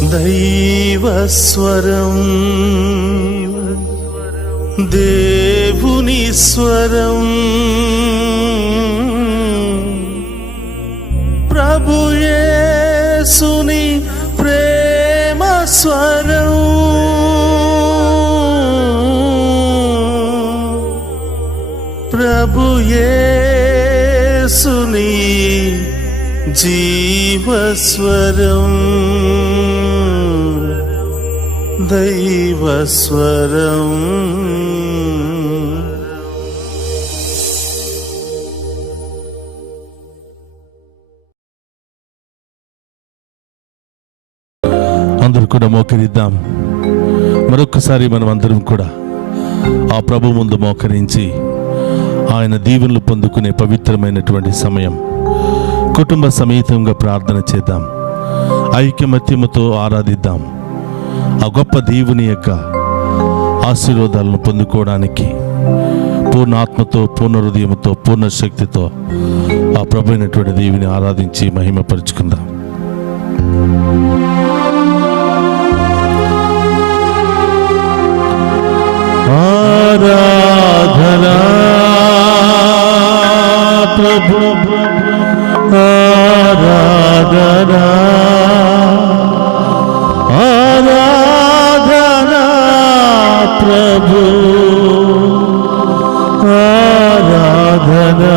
దైవస్వరం, దేవుని స్వరం, ప్రభు యేసుని ప్రేమ స్వరం, ప్రభు యేసుని జీవస్వరం, దైవస్వరం. అందరూ కూడా మోకరిద్దాం. మరొక్కసారి మనం అందరం కూడా ఆ ప్రభు ముందు మోకరించి ఆయన దీవెనలు పొందుకునే పవిత్రమైనటువంటి సమయం. కుటుంబ సమేతంగా ప్రార్థన చేద్దాం, ఐక్యమత్యముతో ఆరాధిద్దాం. ఆ గొప్ప దేవుని యొక్క ఆశీర్వాదాలను పొందుకోవడానికి పూర్ణ ఆత్మతో, పూర్ణ హృదయంతో, పూర్ణ శక్తితో ఆ ప్రభు అయినటువంటి దేవుని ఆరాధించి మహిమపరుచుకుందాం. ఆరాధనా ప్రభు, ఆరాధనా, ఆరాధనా ప్రభు, ఆరాధనా.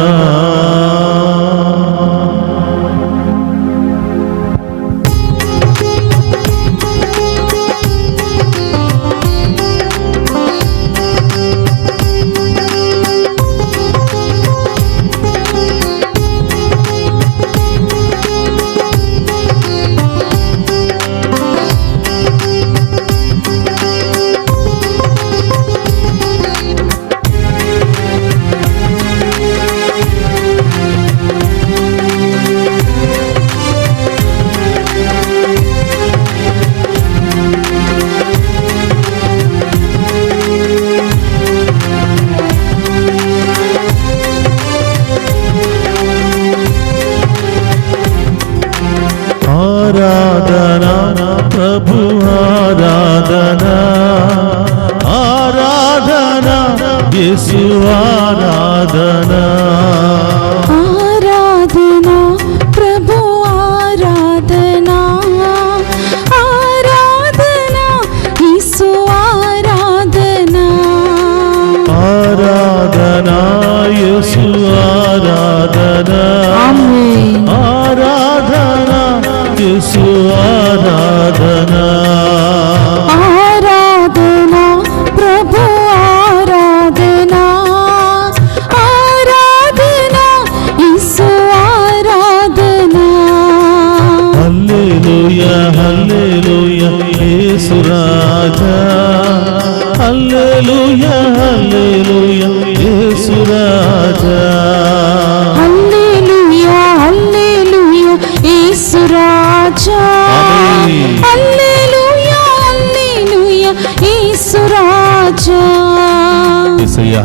ఆరాధనా ప్రభు, ఆరాధనా, ఆరాధనా యేసు, ఆరాధనా, ఆరాధనా ప్రభు, ఆరాధనా, ఆరాధనా యేసు, ఆరాధనా, ఆరాధనా యేసు, ఆరాధనా, ఆమేన్. ఆరాధనా యేసు, ఆరాధనా, ఆరాధనా ప్రభు, ఆరాధనా, ఆరాధనా యేసు, ఆరాధనా. హల్లెలూయా, హల్లెలూయా యేసు రాజా, హల్లెలూయా, హల్లెలూయా యేసు రాజా, హల్లెలూయా, హల్లెలూయా యేసు రాజా, ఆమేన్. హల్లెలూయా, హల్లెలూయా యేసు రాజా. యేసయ్యా,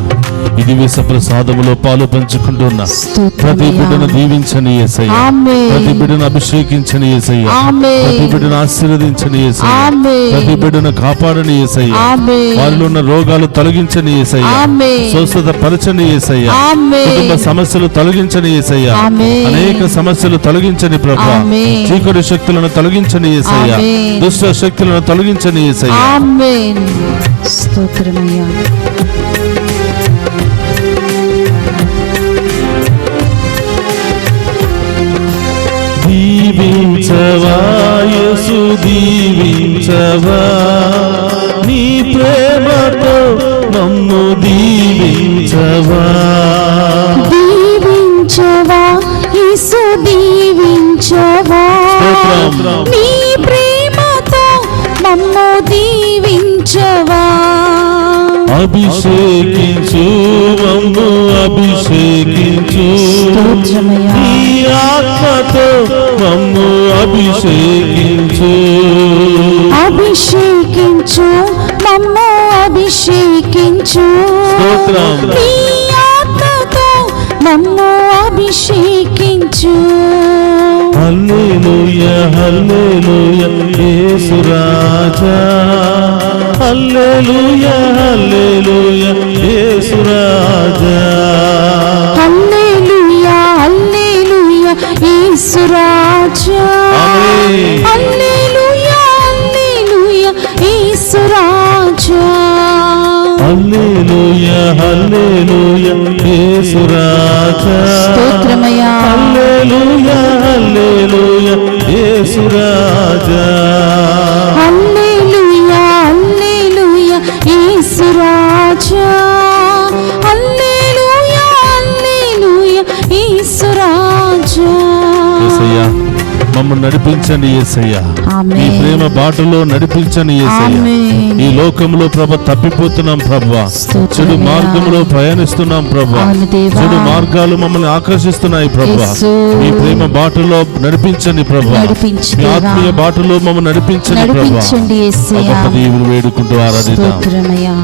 ఇది విశ్వప్రసాదములో పాలు పంచుకుంటున్న ప్రతి బిడ్డను దీవించని యేసయ్యా, ఆమేన్. ప్రతి బిడ్డను అభిషేకించని యేసయ్యా, ఆమేన్. ప్రతి బిడ్డను ఆశీర్వదించని యేసయ్యా, ఆమేన్. ప్రతి బిడ్డను కాపాడని యేసయ్యా, ఆమేన్. వారిలో ఉన్న రోగాలు తొలగించని యేసయ్యా, ఆమేన్. స్వస్థత పరచని యేసయ్యా, ఆమేన్. కుటుంబ సమస్యలు తొలగించని యేసయ్యా, ఆమేన్. అనేక సమస్యలు తొలగించని ప్రభా, ఆమేన్. చీకటి శక్తులను తొలగించని యేసయ్యా, ఆమేన్. దుష్ట శక్తులను తొలగించని యేసయ్యా. ఆమేన్. స్తోత్రమయ్యా. దీవించవా యేసు, దీవించవా, నీ ప్రేమతో మమ్ము దీవించవా, దీవించవా యేసు, దీవించవా, స్తోత్రం. నీ ప్రేమతో మమ్ము దీవించవా, అభిషేకించు మమ్ము, అభిషేకించు, స్తోత్రమయ్యా. నీ ఆత్మతో మమ్ము అభిషేకించు, అభిషేకించు మమ్ము, అభిషేకించు, స్తోత్రం. నీ ఆత్మతో మమ్ము అభిషేకించు. హల్లెలూయా, హల్లెలూయా హల్లెలూయా యేసు రాజా హల్లెలూయా హల్లెలూయా యేసు రాజా హల్లెలూయా హల్లెలూయా యేసు రాజా ఆమేన్ హల్లెలూయా హల్లెలూయా యేసు రాజా హల్లెలూయా హల్లెలూయా యేసు రాజా స్తోత్రమయ్యా హల్లెలూయా హల్లెలూయా యేసు రాజా హల్లెలూయా హల్లెలూయా యేసు రాజా హల్లెలూయా హల్లెలూయా యేసు రాజా యేసయ్యా మమ్మల్ని నడిపించండి యేసయ్యా ఆమేన్. ఈ ప్రేమ బాటలో నడిపించండి యేసయ్యా ఆమేన్. ఈ లోకంలో ప్రభ తప్పిపోతున్నాం ప్రభా స్తోత్రమయ్యా. చెడు మార్గంలో ప్రయాణిస్తున్నాం ప్రభా అవును దేవా. చెడు మార్గాలు మమ్మల్ని ఆకర్షిస్తున్నాయి ప్రభా యేసు. మీ ప్రేమ బాటలో నడిపించండి ప్రభా నడిపించు మీ దేవా. ఆత్మీయ బాటలో మమ్మల్ని నడిపించండి ప్రభా నడిపించండి ఆ యేసయ్యా గొప్ప దేవుని వేడుకుంటూ ఆరాధిద్దాం స్తోత్రమయ్యా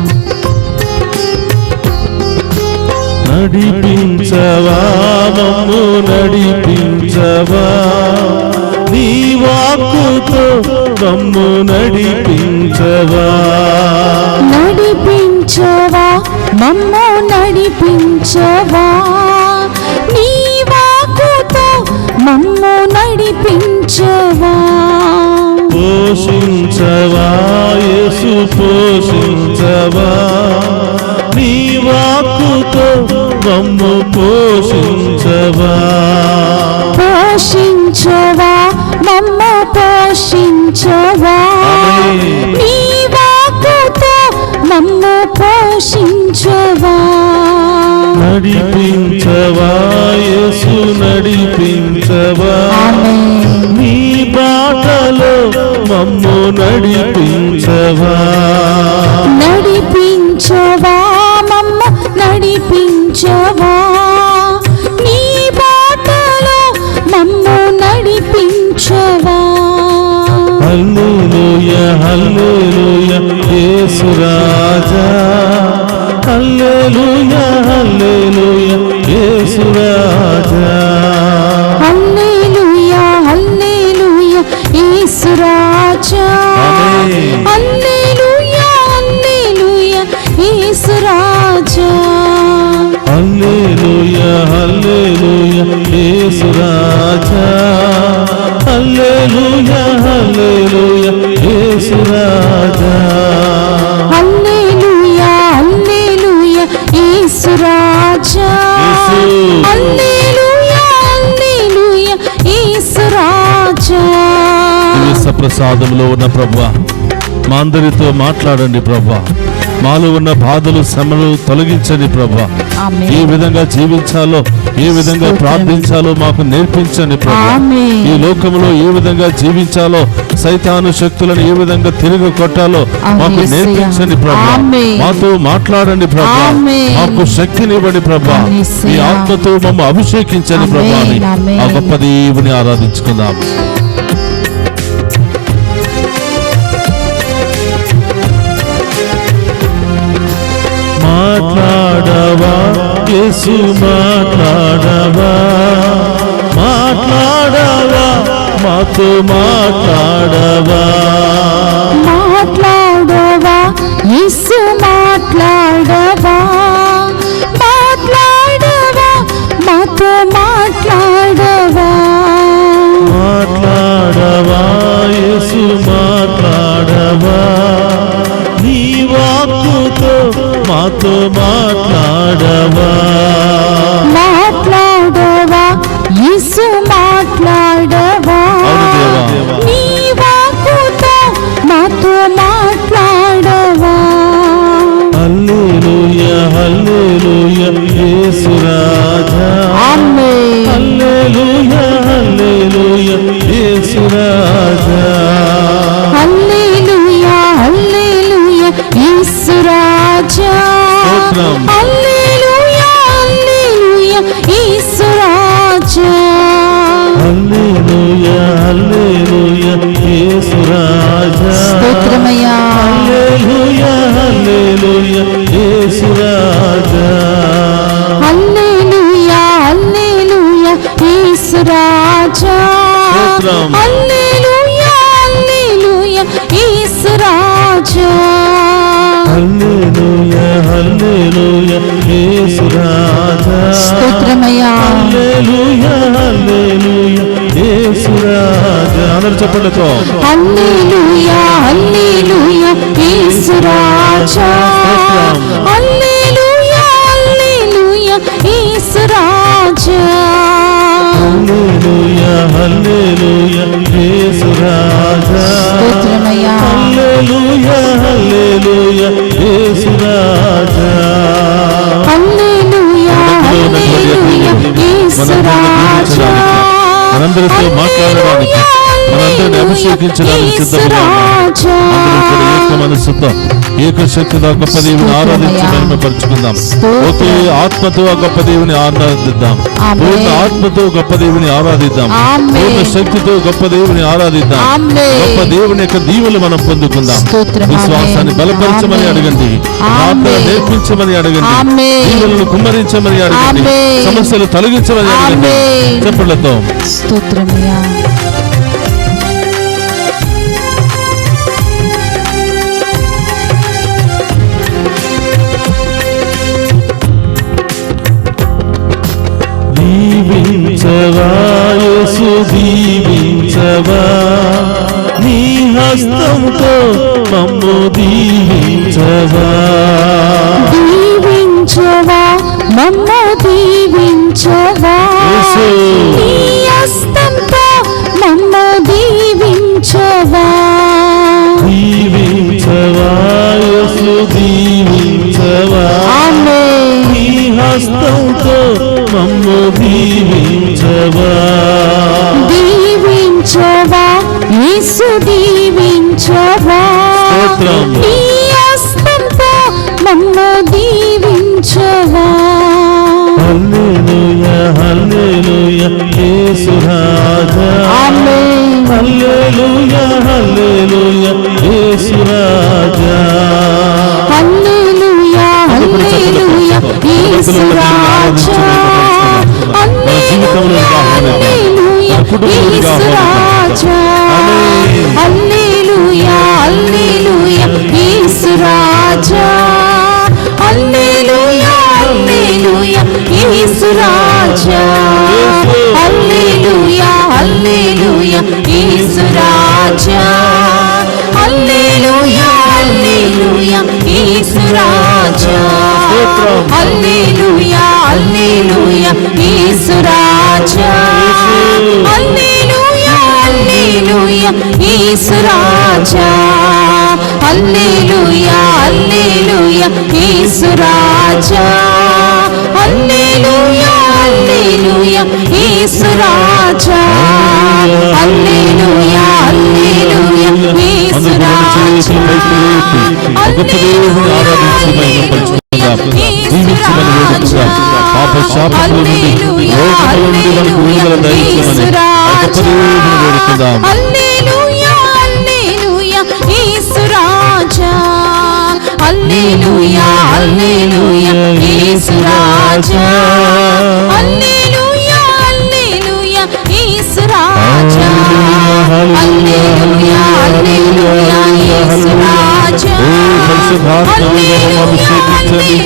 నడిపించవా మమ్ము నడిపించవా నీ వాక్కుతో మమ్ము నడిపించవా నడిపించవా మమ్ము నడిపించవా నీ వాక్కుతో మమ్ము నడిపించవా పోషించవా యేసు పోషించవా నీ వాక్కుతో మమ్ము పోషించవా పోషించవా మమ్ము పోషించవా ఆమేన్. నీ వాక్కుతో మమ్ము పోషించవా నడిపించవా యేసు నడిపించవా ఆమేన్. నీ బాటలో మమ్ము నడిపించవా నడిపించవా మమ్ము నడిపించవా నీ బాటలో మమ్ము నడిపించవా హల్లెలూయా హల్లెలూయా యేసు రాజా హల్లెలూయా హల్లెలూయా యేసు రాజా హల్లెలూయా హల్లెలూయా యేసు రాజా ఆమేన్. హల్లెలూయా హల్లెలూయా యేసు రాజా హల్లెలూయా హల్లెలూయా యేసు రాజా హల్లెలూయా హల్లెలూయా యేసు రాజా హల్లెలూయా హల్లెలూయా యేసు రాజా యేసు. హల్లెలూయా హల్లెలూయా యేసు రాజా ప్రసాదంలో ఉన్న ప్రభువా మా అందరితో మాట్లాడండి ప్రభువా మాలో ఉన్న బాధలు శ్రమలు తొలగించండి ప్రభువా ఆమేన్. ఏ విధంగా జీవించాలో ఏ విధంగా ప్రార్థించాలో మాకు నేర్పించండి ప్రభువా ఆమేన్. ఈ లోకంలో ఏ విధంగా జీవించాలో సైతాను శక్తులను ఏ విధంగా తిరిగి కొట్టాలో మాకు యేసయ్యా. నేర్పించండి ప్రభువా ఆమేన్. మాతో మాట్లాడండి ప్రభువా ఆమేన్. మాకు శక్తినివ్వండి ప్రభువా యేసయ్యా. మీ ఆత్మతో మమ్మ అభిషేకించండి ప్రభువా అని ఆమేన్. ఆ గొప్ప దేవుని ఆరాధించుకుందాం. మాట్లాడవా యేసు మాట్లాడవా మాట్లాడవా మాతో మాట్లాడవా మాట్లాడవా యేసు మాట్లాడవా మాట్లాడవా మాతో మాట్లాడవా మాట్లాడవా యేసు మాట్లాడవా నీ వాక్కుతో మాతో మాట్లాడవా మాట్లాడవా యేసు మాట్లాడవా అవును దేవా. నీ వాక్కుతో మాతో మాట్లాడవా హల్లెలూయా హల్లెలూయా యేసు రాజా ఆమేన్. హల్లెలూయా హల్లెలూయా యేసు రాజా హల్లెలూయా హల్లెలూయా యేసు రాజా స్తోత్రం. హల్లెలూయా హల్లెలూయా యేసు రాజా హల్లెలూయా హల్లెలూయా యేసు రాజా స్తోత్రమయ్యా హల్లెలూయా హల్లెలూయా యేసు రాజా హల్లెలూయా హల్లెలూయా యేసు రాజా స్తోత్రం. రాజా హల్లెలూయా హల్లెలూయా యేసు రాజా స్తోత్రమయ్యా హల్లెలూయా హల్లెలూయా యేసు రాజా అందరూ చెప్పండితో హల్లెలూయా హల్లెలూయా యేసు రాజా హల్లెలూయా హల్లెలూయా యేసు రాజా హల్లెలూయా హల్లెలూయా యేసు రాజా స్తోత్రమయ్యా హల్లెలూయా హల్లెలూయా యేసు రాజా హల్లెలూయా హల్లెలూయా యేసు రాజా మనందరితో మాట్లాడడానికి మనందరిని అభిషేకించడానికి సిద్ధంగా అందరూ కూడా ఏక మనస్సుతో ఏక శక్తితో ఆ గొప్ప దేవుని ఆరాధించి మహిమపరుచుకుందాం. ఒకే ఆత్మతో ఆ గొప్ప దేవుని ఆరాధిద్దాం. పూర్ణ ఆత్మతో గొప్ప దేవుని ఆరాధిద్దాం. పూర్ణ శక్తితో గొప్ప దేవుని ఆరాధిద్దాం. గొప్ప దేవుని యొక్క దీవులు మనం పొందుకుందాం. విశ్వాసాన్ని బలపరచమని అడగండి, ప్రార్థన నేర్పించమని అడగండి, దీవులను కుమ్మరించమని అడగండి, సమస్యలు తొలగించమని అడగండి. చెప్పలతో స్తోత్రమయ్యా దీవించవా యేసు దీవించవా నీ హస్తంతో మమ్ము దీవించవా దీవించవా మమ్ము దీవించవా నీ హస్తంతో మమ్ము దీవించవా దీవించవా యేసు దీవించవా నీ హస్తంతో మమ్ము దీవించవా దీవించవా యేసు దీవించవా నీ హస్తంతో మమ్ము దీవించవా హల్లెలూయా హల్లెలూయా యేసు రాజా హల్లెలూయా హల్లెలూయా యేసు రాజా హల్లెలూయా హల్లెలూయా యేసు రాజా మన జీవితంలో హల్లెలూయా యేసు రాజా హల్లెలూయా హల్లెలూయా యేసు రాజా హల్లెలూయా హల్లెలూయా యేసు రాజా హల్లెలూయా హల్లెలూయా యేసు రాజా హల్లెలూయా హల్లెలూయా యేసు రాజా హల్లెలూయా హల్లెలూయా యేసు రాజా హల్లెలూయా హల్లెలూయా యేసు రాజా హల్లెలూయా హల్లెలూయా యేసు రాజా హల్లెలూయా హల్లెలూయా యేసు రాజా హల్లెలూయా హల్లెలూయా యేసు రాజా గొప్ప దేవుని ఆరాధించి మహిమపరుచుకుందాం. దీవించమని వేడుకుందాం. పాప శాపముల నుండి రోగముల నుండి మనకు విడుదల దయచేయమని ఆ గొప్ప దేవుని వేడుకుందాం. హల్లెలూయా హల్లెలూయా యేసు రాజా హల్లెలూయా హల్లెలూయా యేసు రాజా హల్లెలూయా హల్లెలూయా యేసు రాజా హల్లెలూయా హల్లెలూయా యేసు రాజా అభిషేకించండి.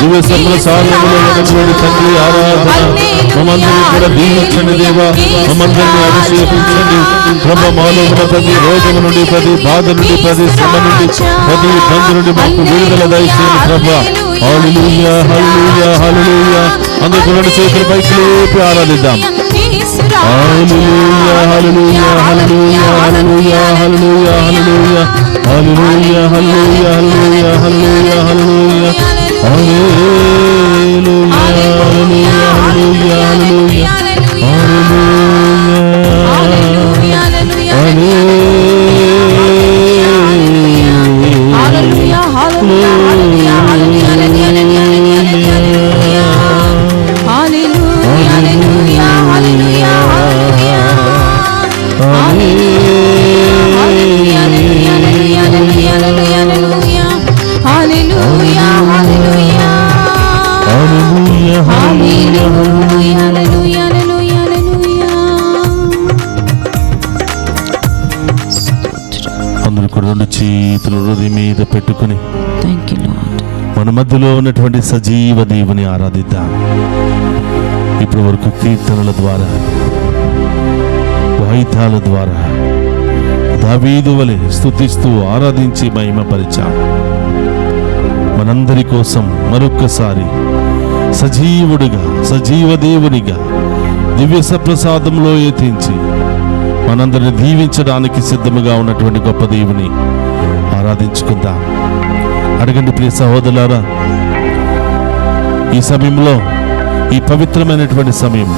దివస ప్రసాదములో ఉన్నటువంటి తండ్రి ఆరాధన మమ్మందరినీ కూడా దీవించండి దేవా. మమ్మందరినీ అభిషేకించండి ప్రభు. మాలో ఉన్న ప్రతి రోగము నుండి, ప్రతి బాధ నుండి, ప్రతి శ్రమ నుండి, ప్రతి ఇబ్బంది నుండి మాకు విడుదల దయచేయండి ప్రభు. హల్లెలూయా హల్లెలూయా హల్లెలూయా. అందరూ రెండు చేతుల పైకి లేపి ఆరాధిద్దాం. హల్లెలూయా హల్లెలూయా హల్లెలూయా హల్లెలూయా హల్లెలూయా హల్లెలూయా హల్లెలూయా హల్లెలూయా హల్లెలూయా హల్లెలూయా హల్లెలూయా హల్లెలూయా హల్లెలూయా హల్లెలూయా అందరూ కూడా రెండు చేతులు హృదయం మీద పెట్టుకుని థ్యాంక్ యూ లార్డ్. మన మధ్యలో ఉన్నటువంటి సజీవ దేవుని ఆరాధిద్దాం. ఇప్పటి వరకు కీర్తనల ద్వారా, వాయిద్యాల ద్వారా దావీదు వలె స్తుతిస్తూ ఆరాధించి మహిమపరిచాం. మనందరి కోసం మరొక్కసారి సజీవుడిగా, సజీవ దేవునిగా దివ్య సప్రసాదంలో ఎత్తించి మనందరిని దీవించడానికి సిద్ధముగా ఉన్నటువంటి గొప్ప దేవుని ఆరాధించుకుందాం. అడగండి ప్రియ సహోదరులారా, ఈ సమయంలో, ఈ పవిత్రమైనటువంటి సమయం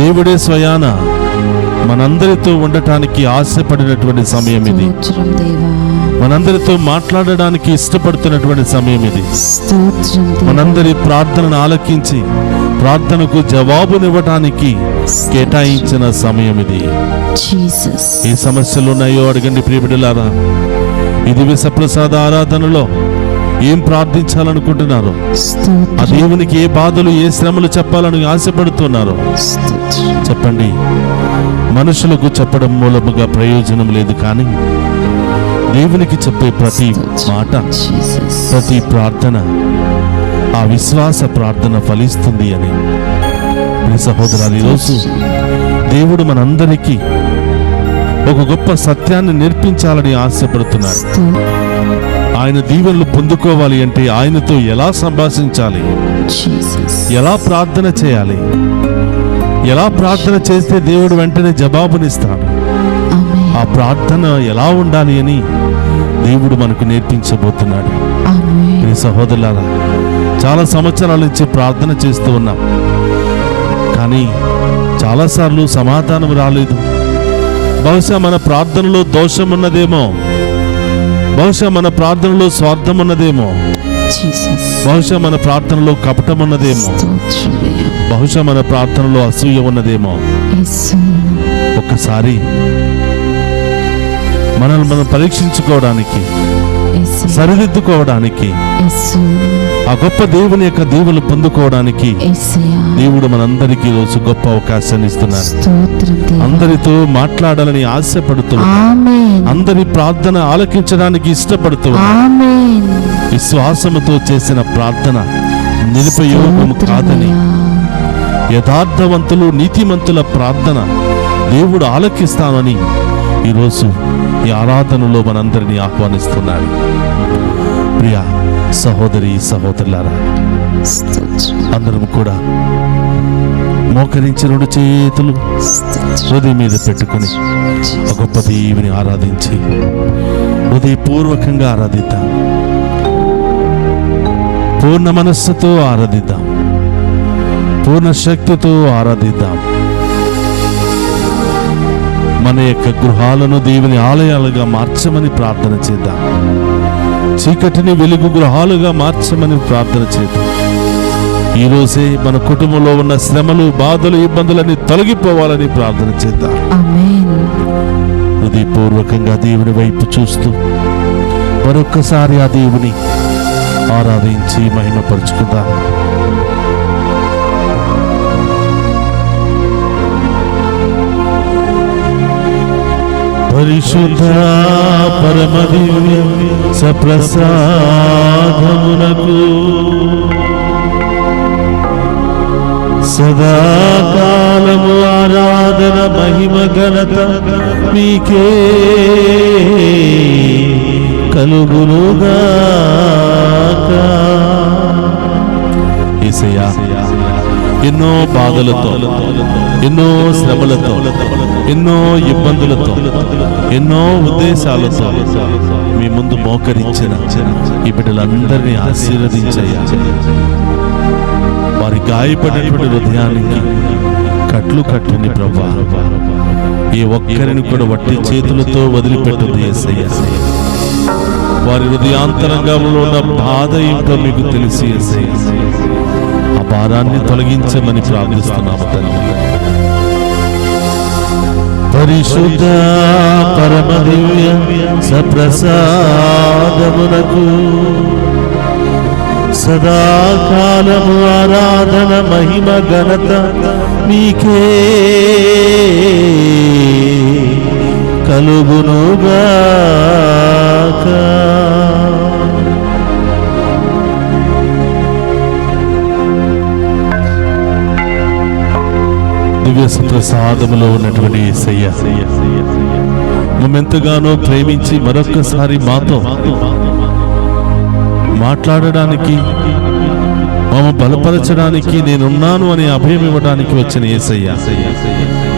దేవుడే స్వయాన మనందరితో ఉండటానికి ఆశపడినటువంటి సమయం ఇది. స్తోత్రం దేవా. మనందరితో మాట్లాడడానికి ఇష్టపడుతున్నటువంటి సమయం ఇది. స్తోత్రం దేవా. మనందరి ప్రార్థనను ఆలకించి ప్రార్థనకు జవాబునివ్వటానికి కేటాయించిన సమయం ఇది. జీసస్. ఏ సమస్యలు ఉన్నాయో అడగండి ప్రియ బిడ్డలారా. ఈ దివ్య సప్రసాద ఆరాధనలో ఏం ప్రార్థించాలనుకుంటున్నారో, స్తోత్రం. ఆ దేవునికి ఏ బాధలు, ఏ శ్రమలు చెప్పాలని ఆశపడుతున్నారో స్తోత్రం. చెప్పండి. మనుషులకు చెప్పడం మూలముగా ప్రయోజనం లేదు, కానీ దేవునికి చెప్పే ప్రతి మాట, జీసస్. ప్రతి ప్రార్థన, ఆ విశ్వాస ప్రార్థన ఫలిస్తుంది అని. ప్రియ సహోదరులారా, ఈరోజు దేవుడు మనందరికీ ఒక గొప్ప సత్యాన్ని నేర్పించాలని ఆశపడుతున్నాడు. ఆయన దీవెనలు పొందుకోవాలి అంటే ఆయనతో ఎలా సంభాషించాలి, జీసస్. ఎలా ప్రార్థన చేయాలి, ఎలా ప్రార్థన చేస్తే దేవుడు వెంటనే జవాబునిస్తాడు, ఆమేన్. ఆ ప్రార్థన ఎలా ఉండాలి అని దేవుడు మనకు నేర్పించబోతున్నాడు. ఆమేన్. ప్రియ సహోదరులారా, చాలా సంవత్సరాల నుంచి ప్రార్థన చేస్తూ ఉన్నాం, కానీ చాలాసార్లు సమాధానం రాలేదు. బహుశా మన ప్రార్థనలో దోషం ఉన్నదేమో, బహుశా మన ప్రార్థనలో స్వార్థం ఉన్నదేమో, జీసస్. బహుశా మన ప్రార్థనలో కపటం ఉన్నదేమో, స్తోత్రం దేవా. బహుశా మన ప్రార్థనలో అసూయ ఉన్నదేమో. యేసు. ఒక్కసారి మనల్ని మనం పరీక్షించుకోవడానికి, యేసు. సరిదిద్దుకోవడానికి, యేసు. ఆ గొప్ప దేవుని యొక్క దీవెనలు పొందుకోవడానికి యేసయ్యా. దేవుడు మనందరికీ ఈరోజు గొప్ప అవకాశాన్ని ఇస్తున్నాడు. స్తోత్రం దేవా. అందరితో మాట్లాడాలని ఆశపడుతున్నాడు. ఆమేన్. అందరి ప్రార్థన ఆలకించడానికి ఇష్టపడుతున్నాడు. ఆమేన్. విశ్వాసముతో చేసిన ప్రార్థన నిరుపయోగము కాదని, యథార్థవంతులు నీతిమంతుల ప్రార్థన దేవుడు ఆలకిస్తానని ఈరోజు ఈ ఆరాధనలో మనందరినీ ఆహ్వానిస్తున్నాడు. ప్రియ సహోదరి సహోదరులారా, స్తోత్రం. అందరం కూడా మోకరించి రెండు చేతులు హృదయం మీద పెట్టుకుని ఒక గొప్ప దేవుని ఆరాధించి హృదయపూర్వకంగా ఆరాధిద్దాం. పూర్ణ మనస్సుతో ఆరాధిద్దాం, పూర్ణ శక్తితో ఆరాధిద్దాం. మన యొక్క గృహాలను దేవుని ఆలయాలుగా మార్చమని ప్రార్థన చేద్దాం. చీకటిని వెలుగు గృహాలుగా మార్చమని ప్రార్థన చేద్దాం. ఈరోజే మన కుటుంబంలో ఉన్న శ్రమలు, బాధలు, ఇబ్బందులన్నీ తొలగిపోవాలని ప్రార్థన చేద్దాం. ఆమేన్. హృదయపూర్వకంగా దేవుని వైపు చూస్తూ మరొక్కసారి ఆ దేవుని ఆరాధించి మహిమపరుచుకుందాం. పరిశుద్ధ పరమ దివ్య సప్రసాదమునకు సదాకాలము ఆరాధన మహిమ ఘనత మీకే కలుగునుగాక. యేసయ్యా, ఎన్నో బాధలతో, ఎన్నో శ్రమలతో, ఎన్నో ఇబ్బందులతో, ఎన్నో ఉద్దేశాలతో మీ ముందు మోకరించిన ఈ బిడ్డలందరినీ ఆశీర్వదించయ్యా. వారి గాయపడినటువంటి హృదయానికి కట్లు కట్టండి ప్రభువా. ఏ ఒక్కరిని కూడా వట్టి చేతులతో వదిలిపెట్టదు యేసయ్యా. వారి హృదయాంతరంగంలో ఉన్న బాధ ఏంటో మీకు తెలిసి యేసయ్యా, ఆ భారాన్ని తొలగించమని ప్రార్థిస్తున్నాము తండ్రి. పరిశుద్ధ పరమ దివ్య సప్రసాదమునకు సదాకాలము ఆరాధన మహిమ ఘనత మీకే కలుగునుగాక. దివ్య ప్రసాదములో ఉన్నటువంటి యేసయ్య మమ్మెంతగానో ప్రేమించి మరొక్కసారి మాతో మాట్లాడడానికి, మమ్మ బలపరచడానికి, నేనున్నాను అని అభయం ఇవ్వడానికి వచ్చిన యేసయ్య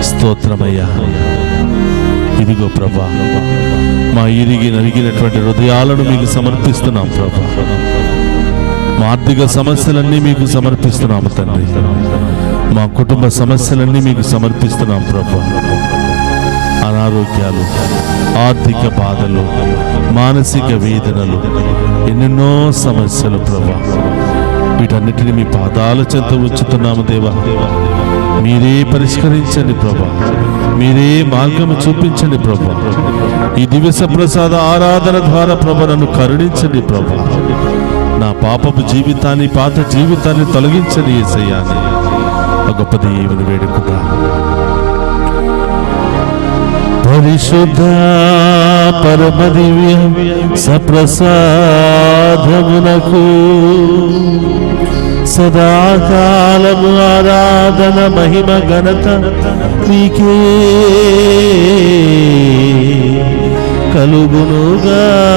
స్తోత్రమయ్యా. ఇదిగో ప్రభా, మా ఇరిగి నలిగినటువంటి హృదయాలను మీకు సమర్పిస్తున్నాం ప్రభా. మా ఆర్థిక సమస్యలన్నీ మీకు సమర్పిస్తున్నాము తండ్రి. మా కుటుంబ సమస్యలన్నీ మీకు సమర్పిస్తున్నాం ప్రభా. అనారోగ్యాలు, ఆర్థిక బాధలు, మానసిక వేదనలు, ఎన్నెన్నో సమస్యలు ప్రభా, వీటన్నిటిని మీ పాదాల చెంత ఉంచుతున్నాము దేవా. మీరే పరిష్కరించండి ప్రభా, మీరే మార్గము చూపించండి ప్రభా. ఈ దివ్య ప్రసాద ఆరాధన ద్వారా ప్రభా నన్ను కరుణించండి ప్రభా. నా పాపపు జీవితాన్ని, పాత జీవితాన్ని తొలగించండి యేసయ్యా అని ఆ గొప్ప దేవుని వేడుకుంటా. పరిశుద్ధ పరమ దివ్య సప్రసాదమునకు సదాకాలము ఆరాధన మహిమ ఘనత నీకే కలుగునుగాక.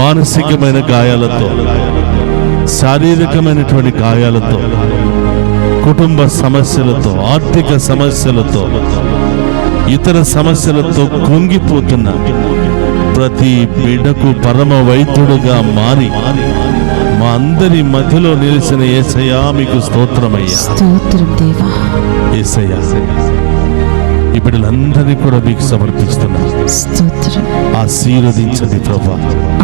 మానసికమైన గాయాలతో, శారీరకమైనటువంటి గాయాలతో, కుటుంబ సమస్యలతో, ఆర్థిక సమస్యలతో, ఇతర సమస్యలతో కృంగిపోతున్న ప్రతి బిడ్డకు పరమ వైద్యుడుగా మారి మా అందరి మధ్యలో నిలిచిన యేసయ్యా మీకు స్తోత్రమయ్యా. స్తోత్రం దేవా. యేసయ్యా, ఈ బిడ్డలందరినీ కూడా మీకు సమర్పిస్తున్నాను. స్తోత్రం. ఆశీర్వదించండి ప్రభా,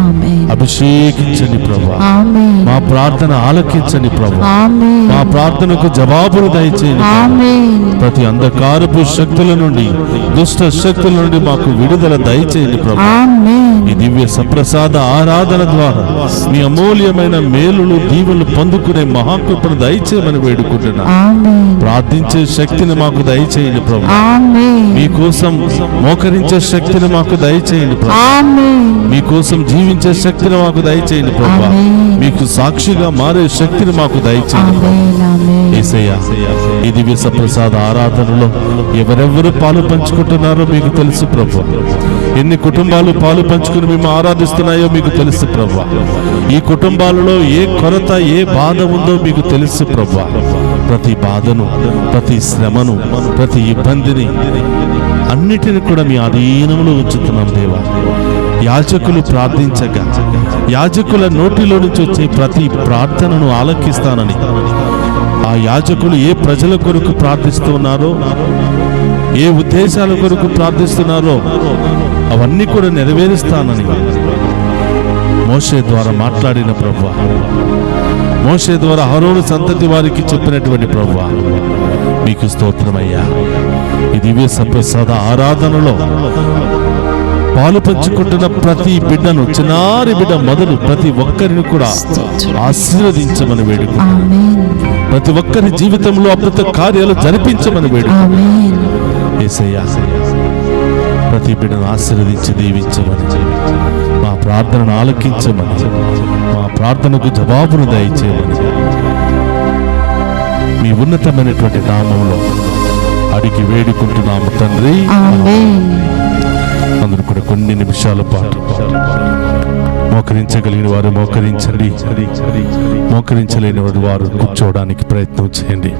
ఆమేన్. అభిషేకించండి ప్రభా, ఆమేన్. మా ప్రార్థన ఆలకించండి ప్రభా, ఆమేన్. మా ప్రార్థనకు జవాబులు దయచేయండి ప్రభా. ఆమేన్. ప్రతి అంధకారపు శక్తుల నుండి, దుష్ట శక్తుల నుండి మాకు విడుదల దయచేయండి ప్రభా. ఆమేన్. ఈ దివ్య సప్రసాద ఆరాధన ద్వారా మీ అమూల్యమైన మేలులు, దీవులు పొందుకునే మహాకృపను దయచేయమని వేడుకుంటున్నా. ఆమేన్. ప్రార్థించే శక్తిని మాకు దయచేయండి ప్రభా. ఆమేన్. మీకోసం మోకరించే శక్తిని మాకు దయచేయండి ప్రభా. ఆమేన్. మీకోసం జీవించే శక్తిని మాకు దయచేయండి ప్రభా. మీకు సాక్షిగా మారే శక్తిని మాకు దయచేయండి ప్రభా. ఆమేన్. ఆమేన్. యేసయ్యా, ఈ దివ్య సప్రసాద ఆరాధనలో ఎవరెవరు పాలు పంచుకుంటున్నారో మీకు తెలుసు ప్రభా. ఎన్ని కుటుంబాలు పాలు పంచుకుని మేము ఆరాధిస్తున్నాయో మీకు తెలుసు ప్రభా. ఈ కుటుంబాలలో ఏ కొరత, ఏ బాధ ఉందో మీకు తెలుసు ప్రభా. ప్రతి బాధను, ప్రతి శ్రమను, ప్రతి ఇబ్బందిని అన్నిటిని కూడా మీ అధీనంలో ఉంచుతున్నాం దేవా. యాజకులు ప్రార్థించగా యాజకుల నోటిలో నుంచి వచ్చే ప్రతి ప్రార్థనను ఆలకిస్తానని, ఆ యాజకులు ఏ ప్రజల కొరకు ప్రార్థిస్తున్నారో, ఏ ఉద్దేశాల కొరకు ప్రార్థిస్తున్నారో అవన్నీ కూడా నెరవేరుస్తానని మోషే ద్వారా మాట్లాడిన ప్రభువా, మోషే ద్వారా అహరోను సంతతి వారికి చెప్పినటువంటి ప్రభువా, మీకు స్తోత్రమయ్యా. ఈ దివ్య సప్రసాద ఆరాధనలో పాలు పంచుకుంటున్న ప్రతి బిడ్డను, చిన్నారి బిడ్డ మొదలు ప్రతి ఒక్కరిని కూడా ఆశీర్వదించమని వేడుకు, ఆమేన్. ప్రతి ఒక్కరి జీవితంలో అద్భుత కార్యాలు జరిపించమని వేడుకు. ఆమేన్. యేసయ్యా, ప్రతి బిడ్డను ఆశీర్వదించి దీవించమని, మా ప్రార్థనను ఆలకించమని, మా ప్రార్థనకు జవాబును దయచేయమని మీ ఉన్నతమైనటువంటి నామములో అడిగి వేడుకుంటున్నాము తండ్రి. ఆమేన్. అందరూ కూడా కొన్ని నిమిషాల పాటు మోకరించగలిగిన వారు మోకరించండి, మోకరించలేని వారు కూర్చోవడానికి ప్రయత్నం చేయండి.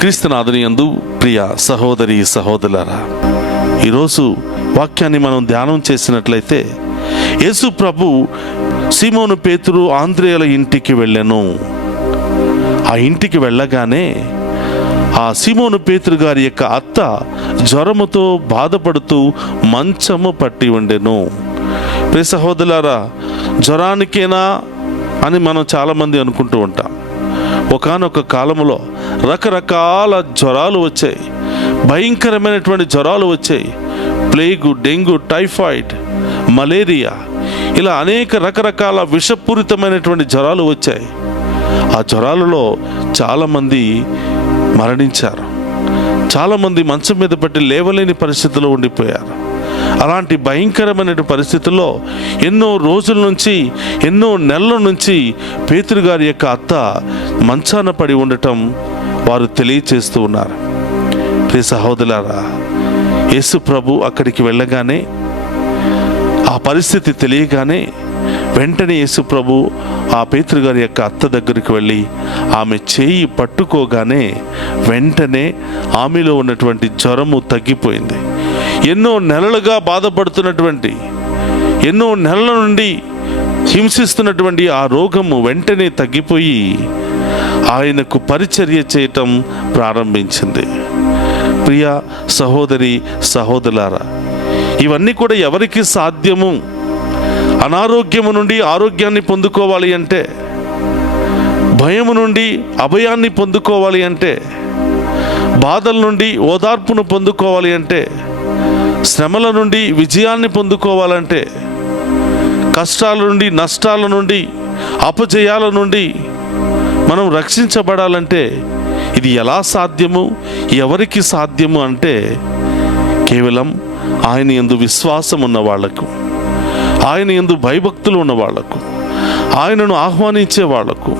క్రీస్తునాథుని యందు ప్రియ సహోదరి సహోదరులారా, ఈరోజు వాక్యాన్ని మనం ధ్యానం చేసినట్లయితే, యేసు ప్రభు సీమోను పేతురు ఆంద్రేయుల ఇంటికి వెళ్ళెను. ఆ ఇంటికి వెళ్ళగానే ఆ సీమోను పేతురు గారి యొక్క అత్త జ్వరముతో బాధపడుతూ మంచము పట్టి ఉండెను. ప్రియ సహోదరులారా, జ్వరానికేనా అని మనం చాలామంది అనుకుంటూ ఉంటాం. ఒకానొక కాలంలో రకరకాల జ్వరాలు వచ్చాయి, భయంకరమైనటువంటి జ్వరాలు వచ్చాయి. ప్లేగు, డెంగ్యూ, టైఫాయిడ్, మలేరియా, ఇలా అనేక రకరకాల విషపూరితమైనటువంటి జ్వరాలు వచ్చాయి. ఆ ఆ జ్వరాలలో చాలామంది మరణించారు. చాలామంది మంచం మీద పట్టి లేవలేని పరిస్థితిలో ఉండిపోయారు. అలాంటి భయంకరమైన పరిస్థితుల్లో ఎన్నో రోజుల నుంచి, ఎన్నో నెలల నుంచి పేతురు గారి యొక్క అత్త మంచాన పడి ఉండటం వారు తెలియచేస్తూ ఉన్నారు. ప్రియ సహోదరులారా, యేసు ప్రభు అక్కడికి వెళ్ళగానే, ఆ పరిస్థితి తెలియగానే వెంటనే యేసు ప్రభు ఆ పేతురు గారి యొక్క అత్త దగ్గరికి వెళ్ళి ఆమె చేయి పట్టుకోగానే వెంటనే ఆమెలో ఉన్నటువంటి జ్వరము తగ్గిపోయింది. ఎన్నో నెలలుగా బాధపడుతున్నటువంటి, ఎన్నో నెలల నుండి హింసిస్తున్నటువంటి ఆ రోగము వెంటనే తగ్గిపోయి ఆయనకు పరిచర్య చేయటం ప్రారంభించింది. ప్రియ సహోదరి సహోదరులారా, ఇవన్నీ కూడా ఎవరికి సాధ్యము? అనారోగ్యము నుండి ఆరోగ్యాన్ని పొందుకోవాలి అంటే, భయము నుండి అభయాన్ని పొందుకోవాలి అంటే, బాధల నుండి ఓదార్పును పొందుకోవాలి అంటే, శ్రమల నుండి విజయాన్ని పొందుకోవాలంటే, కష్టాల నుండి నష్టాల నుండి అపజయాల నుండి మనం రక్షించబడాలంటే ఇది ఎలా సాధ్యము? ఎవరికి సాధ్యము అంటే కేవలం ఆయన యందు విశ్వాసం ఉన్న వాళ్లకు, ఆయన యందు భయభక్తులు ఉన్న వాళ్లకు, ఆయనను ఆహ్వానించే వాళ్లకు,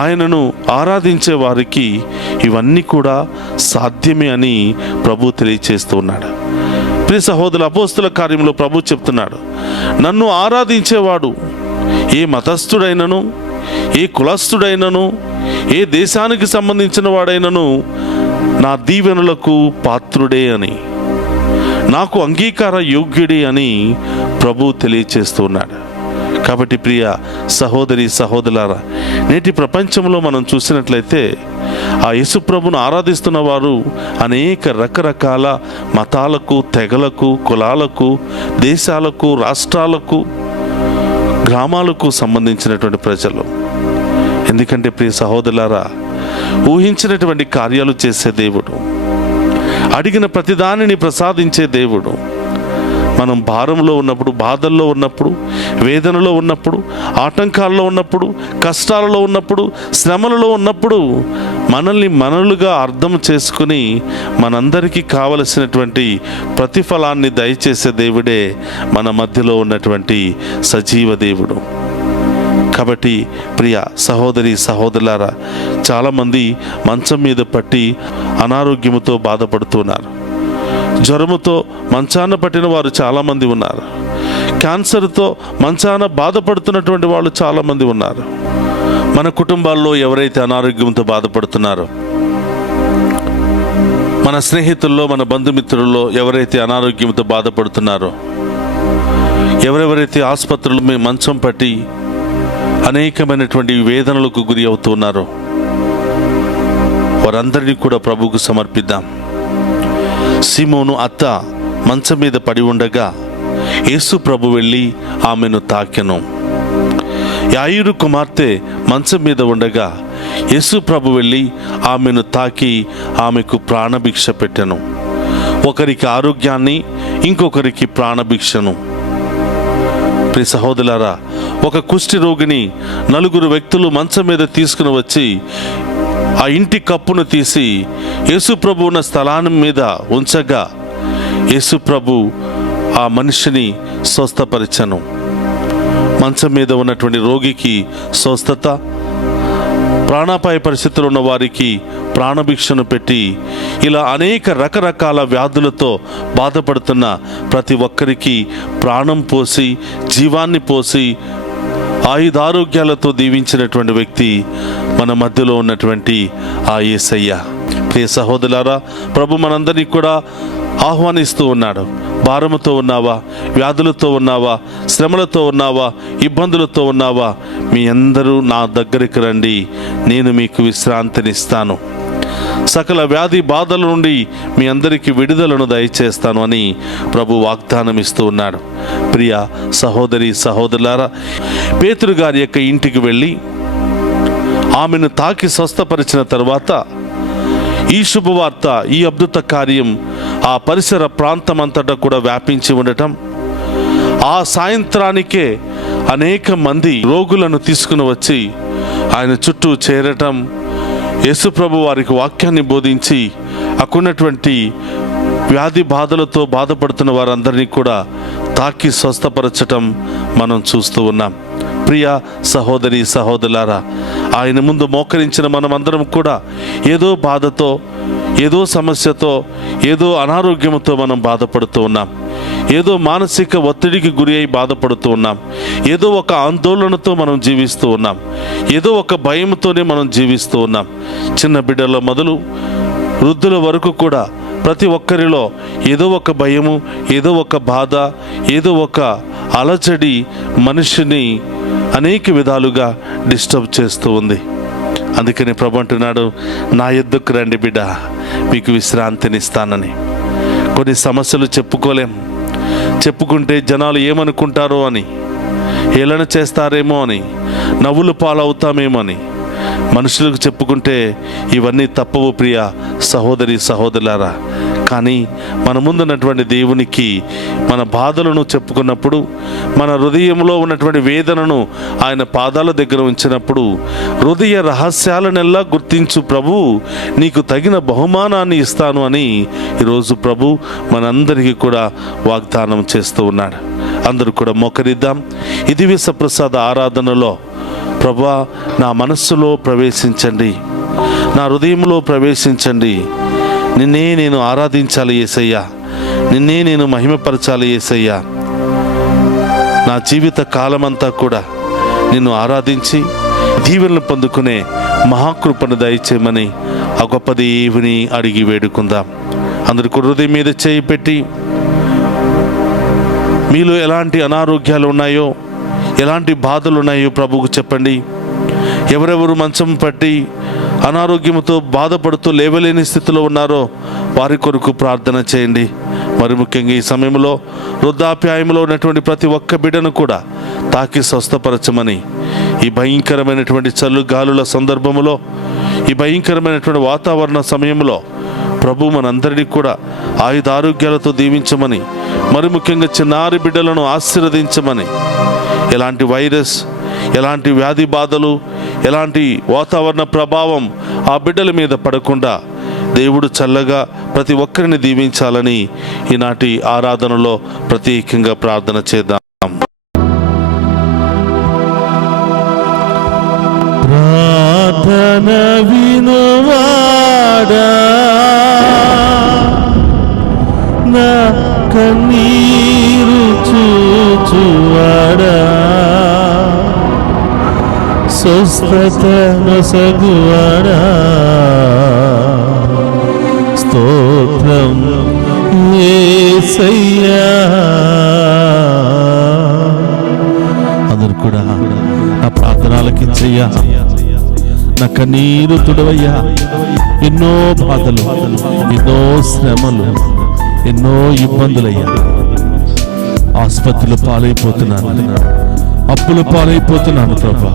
ఆయనను ఆరాధించే వారికి ఇవన్నీ కూడా సాధ్యమే అని ప్రభు తెలియచేస్తూ ఉన్నాడు. ప్రియ సహోదరుల, అపోస్తుల కార్యంలో ప్రభు చెప్తున్నాడు, నన్ను ఆరాధించేవాడు ఏ మతస్థుడైనను, ఏ కులస్థుడైనను, ఏ దేశానికి సంబంధించిన వాడైనను నా దీవెనలకు పాత్రుడే అని, నాకు అంగీకార యోగ్యుడే అని ప్రభు తెలియచేస్తూ ఉన్నాడు. కాబట్టి ప్రియ సహోదరి సహోదరులారా, నేటి ప్రపంచంలో మనం చూసినట్లయితే ఆ యేసు ప్రభును ఆరాధిస్తున్న వారు అనేక రకరకాల మతాలకు, తెగలకు, కులాలకు, దేశాలకు, రాష్ట్రాలకు, గ్రామాలకు సంబంధించినటువంటి ప్రజలు. ఎందుకంటే ప్రియ సహోదరులారా, ఊహించినటువంటి కార్యాలు చేసే దేవుడు, అడిగిన ప్రతిదానిని ప్రసాదించే దేవుడు, మనం భారంలో ఉన్నప్పుడు, బాధల్లో ఉన్నప్పుడు, వేదనలో ఉన్నప్పుడు, ఆటంకాల్లో ఉన్నప్పుడు, కష్టాలలో ఉన్నప్పుడు, శ్రమలలో ఉన్నప్పుడు మనల్ని మనలుగా అర్థం చేసుకుని మనందరికీ కావలసినటువంటి ప్రతిఫలాన్ని దయచేసే దేవుడే మన మధ్యలో ఉన్నటువంటి సజీవ దేవుడు. కాబట్టి ప్రియ సహోదరి సహోదరులారా, చాలామంది మంచం మీద పట్టి అనారోగ్యముతో బాధపడుతున్నారు. జ్వరముతో మంచాన పట్టిన వారు చాలామంది ఉన్నారు. క్యాన్సర్తో మంచాన బాధపడుతున్నటువంటి వాళ్ళు చాలామంది ఉన్నారు. మన కుటుంబాల్లో ఎవరైతే అనారోగ్యంతో బాధపడుతున్నారో, మన స్నేహితుల్లో, మన బంధుమిత్రుల్లో ఎవరైతే అనారోగ్యంతో బాధపడుతున్నారో, ఎవరెవరైతే ఆసుపత్రులు మంచం పట్టి అనేకమైనటువంటి వేదనలకు గురి అవుతున్నారో వారందరినీ కూడా ప్రభువుకు సమర్పిద్దాం. సీమోను అత్త మంచం మీద పడి ఉండగా యేసు ప్రభు వెళ్ళి ఆమెను తాకెను. యాయిరు కుమార్తె మంచం మీద ఉండగా యేసు ప్రభు వెళ్ళి ఆమెను తాకి ఆమెకు ప్రాణభిక్ష పెట్టెను. ఒకరికి ఆరోగ్యాన్ని, ఇంకొకరికి ప్రాణభిక్షను. ప్రియ సహోదరులారా, ఒక కుష్టి రోగిని 4 వ్యక్తులు మంచం మీద తీసుకుని వచ్చి ఆ ఇంటి కప్పును తీసి యేసు ప్రభు ఉన్న స్థలాన్ని మీద ఉంచగా యేసు ప్రభు ఆ మనిషిని స్వస్థపరిచెను. మంచం మీద ఉన్నటువంటి రోగికి స్వస్థత, ప్రాణాపాయ పరిస్థితులు ఉన్న వారికి ప్రాణభిక్షను పెట్టి, ఇలా అనేక రకరకాల వ్యాధులతో బాధపడుతున్న ప్రతి ఒక్కరికి ప్రాణం పోసి, జీవాన్ని పోసి, ఆయుధారోగ్యాలతో దీవించినటువంటి వ్యక్తి మన మధ్యలో ఉన్నటువంటి ఆ యేసయ్య. ప్రియ సహోదరులారా, ప్రభు మనందరినీ కూడా ఆహ్వానిస్తూ ఉన్నాడు. భారముతో ఉన్నావా, వ్యాధులతో ఉన్నావా, శ్రమలతో ఉన్నావా, ఇబ్బందులతో ఉన్నావా, మీ అందరూ నా దగ్గరికి రండి, నేను మీకు విశ్రాంతినిస్తాను, సకల వ్యాధి బాధల నుండి మీ అందరికీ విడుదలను దయచేస్తాను అని ప్రభు వాగ్దానం ఇస్తూ ఉన్నాడు. ప్రియ సహోదరి సహోదరులారా, పేతురు గారి యొక్క ఇంటికి వెళ్ళి ఆమెను తాకి స్వస్థపరిచిన తర్వాత ఈ శుభవార్త, ఈ అద్భుత కార్యం ఆ పరిసర ప్రాంతమంతటా కూడా వ్యాపించి ఉండటం, ఆ సాయంత్రానికే అనేక మంది రోగులను తీసుకుని వచ్చి ఆయన చుట్టూ చేరటం, యేసుప్రభు వారికి వాక్యాన్ని బోధించి అక్కడున్నటువంటి వ్యాధి బాధలతో బాధపడుతున్న వారందరినీ కూడా తాకి స్వస్థపరచటం మనం చూస్తూ ఉన్నాం. ప్రియ సహోదరి సహోదరులారా, ఆయన ముందు మోకరించిన మనమందరం కూడా ఏదో బాధతో, ఏదో సమస్యతో, ఏదో అనారోగ్యంతో మనం బాధపడుతూ ఉన్నాం. ఏదో మానసిక ఒత్తిడికి గురి అయి బాధపడుతూ ఉన్నాం. ఏదో ఒక ఆందోళనతో మనం జీవిస్తూ ఉన్నాం. ఏదో ఒక భయంతోనే మనం జీవిస్తూ ఉన్నాం. చిన్న బిడ్డల మొదలు వృద్ధుల వరకు కూడా ప్రతి ఒక్కరిలో ఏదో ఒక భయము, ఏదో ఒక బాధ, ఏదో ఒక అలజడి మనిషిని అనేక విధాలుగా డిస్టర్బ్ చేస్తూ ఉంది. అందుకని ప్రభు అంటున్నాడు, నా యొద్దకు రండి బిడ్డ, మీకు విశ్రాంతినిస్తానని. కొన్ని సమస్యలు చెప్పుకోలేం, చెప్పుకుంటే జనాలు ఏమనుకుంటారో అని, ఏలన చేస్తారేమో అని, నవ్వులు పాలవుతామేమో అని మనుషులకు చెప్పుకుంటే ఇవన్నీ తప్పవు ప్రియ సహోదరి సహోదరులారా. కానీ మన ముందున్నటువంటి దేవునికి మన బాధలను చెప్పుకున్నప్పుడు, మన హృదయంలో ఉన్నటువంటి వేదనను ఆయన పాదాల దగ్గర ఉంచినప్పుడు, హృదయ రహస్యాలనెల్లా గుర్తించు ప్రభు, నీకు తగిన బహుమానాన్ని ఇస్తాను అని ఈరోజు ప్రభు మనందరికీ కూడా వాగ్దానం చేస్తూ ఉన్నాడు. అందరూ కూడా మోకరిద్దాం. ఈ దివ్య సప్రసాద ఆరాధనలో ప్రభువా, నా మనస్సులో ప్రవేశించండి, నా హృదయంలో ప్రవేశించండి. నిన్నే నేను ఆరాధించాలి యేసయ్యా, నిన్నే నేను మహిమపరచాలి యేసయ్యా. నా జీవిత కాలమంతా కూడా నిన్ను ఆరాధించి దీవెనలు పొందుకునే మహాకృపను దయచేయమని ఆ గొప్ప దేవుని అడిగి వేడుకుందాం. అందరికీ హృదయం మీద చేయి పెట్టి, మీలో ఎలాంటి అనారోగ్యాలు ఉన్నాయో, ఎలాంటి బాధలు ఉన్నాయో ప్రభువుకు చెప్పండి. ఎవరెవరు మంచం పట్టి అనారోగ్యంతో బాధపడుతూ లేవలేని స్థితిలో ఉన్నారో వారి కొరకు ప్రార్థన చేయండి. మరి ముఖ్యంగా ఈ సమయంలో వృద్ధాప్యాయంలో ఉన్నటువంటి ప్రతి ఒక్క బిడ్డను కూడా తాకి స్వస్థపరచమని, ఈ భయంకరమైనటువంటి చల్లు గాలుల సందర్భంలో, ఈ భయంకరమైనటువంటి వాతావరణ సమయంలో ప్రభు మనందరినీ కూడా ఆయుధ ఆరోగ్యాలతో దీవించమని, మరి ముఖ్యంగా చిన్నారి బిడ్డలను ఆశీర్వదించమని, ఎలాంటి వైరస్, ఎలాంటి వ్యాధి బాధలు, ఎలాంటి వాతావరణ ప్రభావం ఆ బిడ్డల మీద పడకుండా దేవుడు చల్లగా ప్రతి ఒక్కరిని దీవించాలని ఈనాటి ఆరాధనలో ప్రత్యేకంగా ప్రార్థన చేద్దాం. ప్రార్థన వినువాడా, నా కన్నీరు చూచువాడా, స్వస్థత నొసగువాడా, స్తోత్రం యేసయ్యా. అందరూ కూడా నా ప్రార్థనలకిచ్చయ్యా, నా కన్నీరు తుడవయ్యా. ఎన్నో బాధలు, ఎన్నో శ్రమలు, ఎన్నో ఇబ్బందులయ్యా. ఆసుపత్రులు పాలైపోతున్నాను, అప్పుల పాలైపోతున్నాను ప్రభా.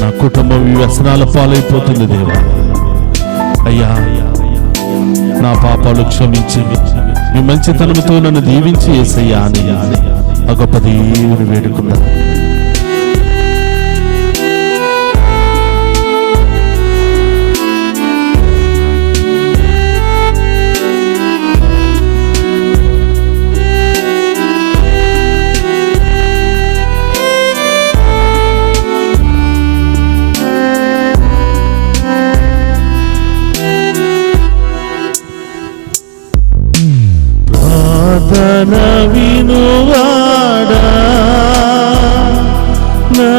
నా కుటుంబం వ్యసనాల పాలైపోతుంది దేవా. అయ్యా, నా పాపాలు క్షమించి మీ మంచితనంతో నన్ను దీవించి యేసయ్యా అని ఆ గొప్ప దేవుని వేడుకున్నా. వినువాడా, నా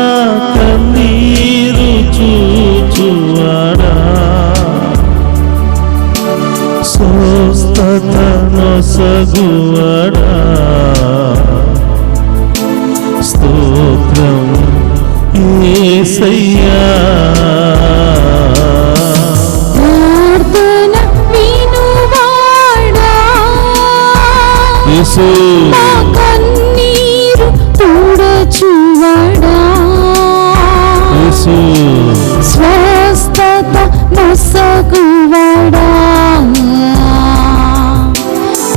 కన్నీరు చూచువాడా, స్వస్థత నొసగువాడా, స్తోత్రం యేసయ్యా. నా కన్నీరు తుడచువాడా, స్వస్థత నొసగువాడా,